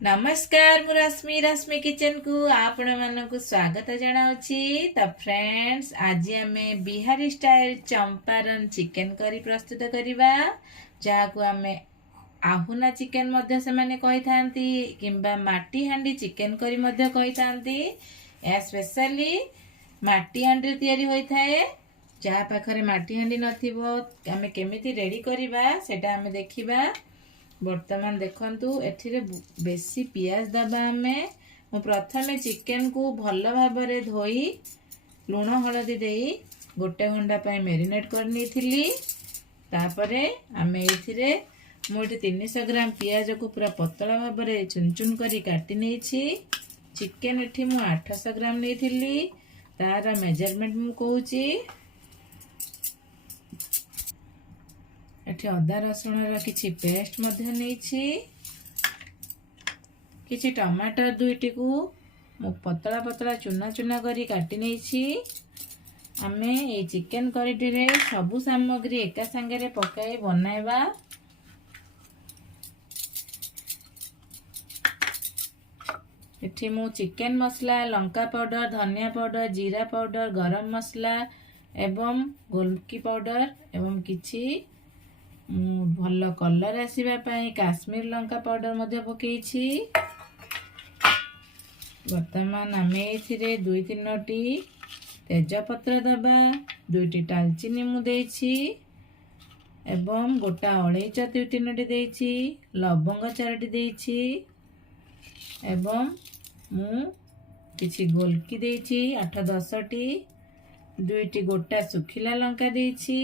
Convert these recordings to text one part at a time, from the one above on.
नमस्कार मु रश्मि किचन को आपण मानक स्वागत जनाऊँगी। तो फ्रेंड्स आज आम बिहारी स्टाइल चंपारण चिकेन करी प्रस्तुत करवा जहाँ को आम आहुना चिकेन मध्य से माने कही थांती किंबा माटी हांडी चिकेन करी मध्य कही थांती। या स्पेशली माटी हांडी तैयारी होई थाए। जहाँ पाखरे माटी हांडी नथिबो आम केमिति रेडी करवा सेटा आम देखिबा। बर्तमान देखंतु एथिरे बेसी पियाज दबा आमे प्रथमे चिकेन को भल भाबरे धोई लुण हलदी देई गोटे घंटा पाई मेरिनेट करनी थिली। तापरे आमे एथिरे मोटे 300 ग्राम पियाज को पूरा पतला भाबरे चुन चुन करी काटी नेछि। चिकेन एठी मु 800 ग्राम नै थिली। तार मेजरमेंट मु कहूची एठी अदा रसुण किछि पेस्ट मध्य नेछि। किछि टमाटर दुईटी को मु पतला पतला चुना चुना करी काटी नेछि। आमे ए चिकेन करीटी रे सबु सामग्री एका संगे पकाई बनाइबा। एठी मु चिकेन मसला लंका पाउडर धनिया पाउडर जीरा पाउडर गरम मसला एवं गोलकी पाउडर एवं किछि भल कलर आसीबा पाई काश्मीर लंका पाउडर मध्य पकेछि। वर्तमान आमे एथिरे 2-3टी तेजपत्र दबा 2टी टालचीनी मु देछि एवं गोटा अळैच 3टी देछि लवंग 4टी देछि एवं मु किछि गोलकी देछि 8-10टी 2टी गोटा सुखिला लंका देछि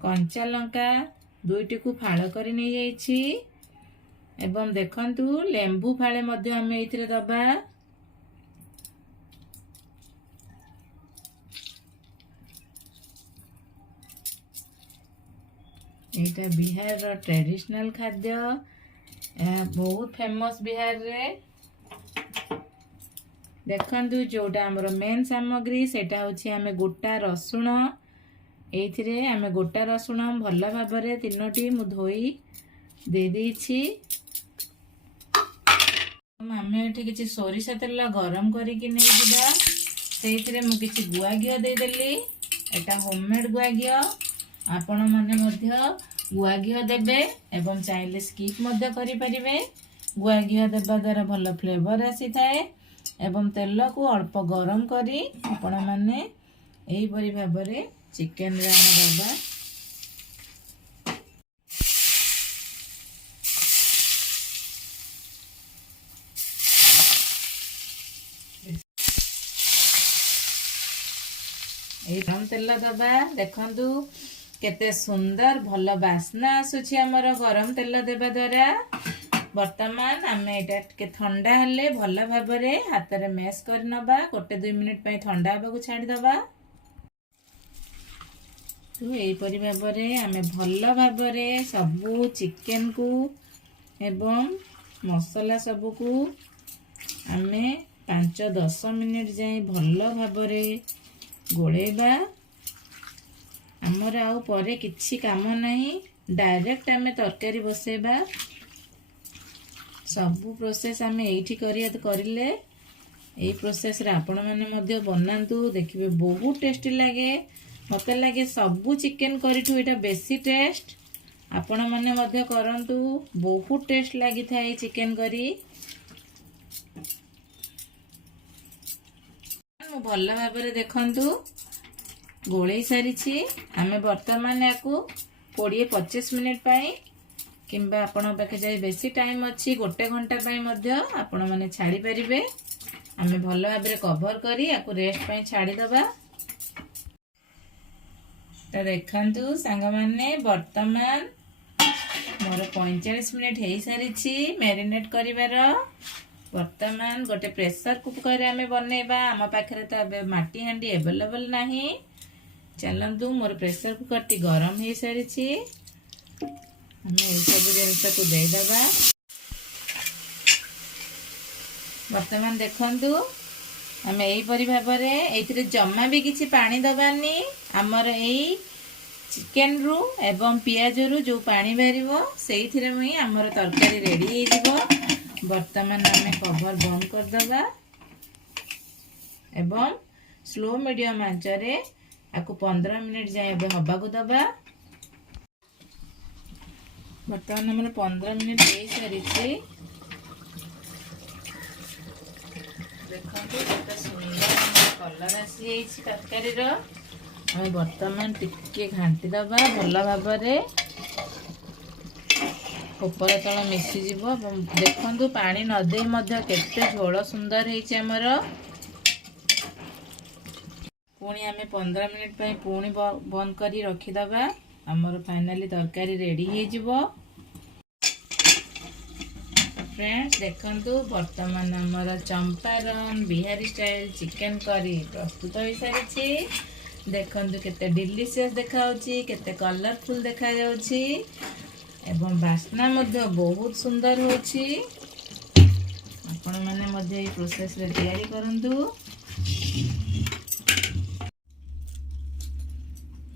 कंचा लंका 2टी को फाड़ कर नहीं जाइछि एवं देखंतु लेंबू फाळे मध्य आमे एथिरे दबा। एटा बिहार रो ट्रेडिशनल खाद्य बहुत फेमस बिहार रे। देखंतु जोटा हमर मेन सामग्री सेटा होछि आमे गोटा रसुण एथिरे आमे गोटा रसुण भल भाबरे 3टी मु धोई दे देछि। आमे एठी किछि सोरिष तेल गरम करिकि नै दिबा। सेथिरे मु किछि गुआ घियो दे देली। एटा होममेड गुआ घियो आपण माने मध्य गुआ घियो देबे एवं चाइले स्किप मध्य करि परिबे। गुआ घियो देबा द्वारा भल फ्लेवर आसी थाए एवं तेल को अल्प गरम करी आपण माने एही परि भाबरे चिकेन रे आमे दबा। ए गरम तेल दबा। देखंतु केते सुंदर भल बास्ना आसुछि हमर गरम तेल देबा द्वारा। वर्तमान आमे एटा के ठंडा हले भल भाबरे हाथ रे मैश कर नबा। 1-2 मिनिट पई ठंडा होबा को छाडी दबा। तो यही परि भाबरे आमे भल भाबरे सबु चिकेन को एवं मसाला सबु को आमे 5-10 मिनिट जाई भल भाबरे गोळेबा। हमर आउ परे किछि काम नाही डायरेक्ट आमे तरकारी बसेबा। सबु प्रोसेस आमे एठी करिले एई प्रोसेस रे आपण माने मध्य बनांतु देखिबे बहुत टेस्टी लागे। मते लागे सबु चिकेन करीठु एटा बेसी टेस्ट। आपण माने मध्य करंतु बहुत टेस्ट लागि थाए चिकेन करी। मु भल भाबरे देखंतु गोळै सारिछि। आमे वर्तमान याकू 20-25 मिनिट पाई किंबा आपण पाखे जाई बेसी टाइम अछि 1 घंटा पाई मध्य आपण माने छाडी परिबे। आमे भल भाबरे कवर करी याकू रेस्ट पाई छाडी दबा। तो देखंतु सांग माने वर्तमान मोर 45 मिनिट हेई सारिछि मैरिनेट करिवार। वर्तमान गोटे प्रेशर कुकर रे आमे बनेबा। आम पाखरे तो अबे माटी हांडी अवेलेबल नाही। चलंतु मोर प्रेशर कुकर टी गरम हेई सारिछि। हमें ए सब जिनिस को दे दबा। वर्तमान देखंतु हमें एही परि भाबरे एथिरे जम्मा भी किछि पानी दबानी। हमर एही चिकेन रु एवं पियाज रु जो पानी बाहरिबो सेइथिरे मई हमर तरकारी रेडी हे जिवो। ବର୍ତ୍ତମାନ ଆମେ କଭର ବନ୍ଦ କରିଦେବା ଏବଂ ସ୍ଲୋ ମିଡ଼ିୟମ ଆଞ୍ଚରେ ଆକୁ 15 ମିନିଟ୍ ଯାଏ ଏବେ ହବାକୁ ଦେବା। ବର୍ତ୍ତମାନ ଆମର 15 ମିନିଟ୍ ହେଇସାରିଛି। ଦେଖନ୍ତୁ କେତେ ସୁନ୍ଦର କଲର୍ ଆସିଯାଇଛି ତରକାରୀର। ଆମେ ବର୍ତ୍ତମାନ ଟିକେ ଘାଣ୍ଟି ଦେବା ଭଲ ଭାବରେ, ଉପର ତଳ ମିଶିଯିବ। ଦେଖନ୍ତୁ ପାଣି ନ ଦେଇ ମଧ୍ୟ କେତେ ଝୋଳ ସୁନ୍ଦର ହେଇଛି ଆମର। ପୁଣି ଆମେ 15 ମିନିଟ୍ ପାଇଁ ପୁଣି ବନ୍ଦ କରି ରଖିଦେବା। ଆମର ଫାଇନାଲି ତରକାରୀ ରେଡ଼ି ହେଇଯିବ। फ्रेंड्स देखंतु वर्तमान आमर Champaran Bihari style chicken curry प्रस्तुत हो सारी। देखंतु केते डिलीशियस देखाउची, केते कलरफुल देखा जाउची एवं बास्ना मध्य बहुत सुंदर होची। आपण माने मध्य ए प्रोसेस रे तैयारी करंतु।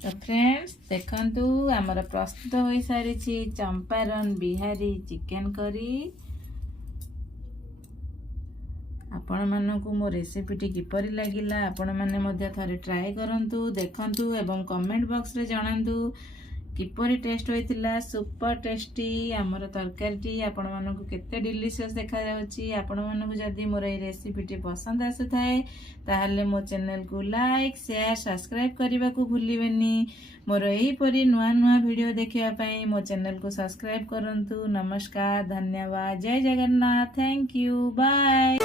तो फ्रेंड्स देखंतु आमर प्रस्तुत हो सारी चंपारण बिहारी चिकन करी। आपण मानकु मो रेसिपीटी किपरि लागिला आपण माने मध्य थरे ट्राई करंतु, देखंतु एवं कमेंट बॉक्स रे जणांतु किपरि टेस्ट होइतिला। सुपर टेस्टी आमर तरकारीटी आपण मानकु केते डिलीशियस देखा जाउची। आपण मानकु जदी मोर ए रेसिपीटी पसंद आसुथाए ताहाले मो चैनल को लाइक शेयर सब्सक्राइब करबा को भूलिबेनी। मोर एही परि नुआ नुआ वीडियो देखिया पई मो चैनल को सब्सक्राइब करंतु। नमस्कार, धन्यवाद, जय जगन्नाथ, थैंक यू, बाय।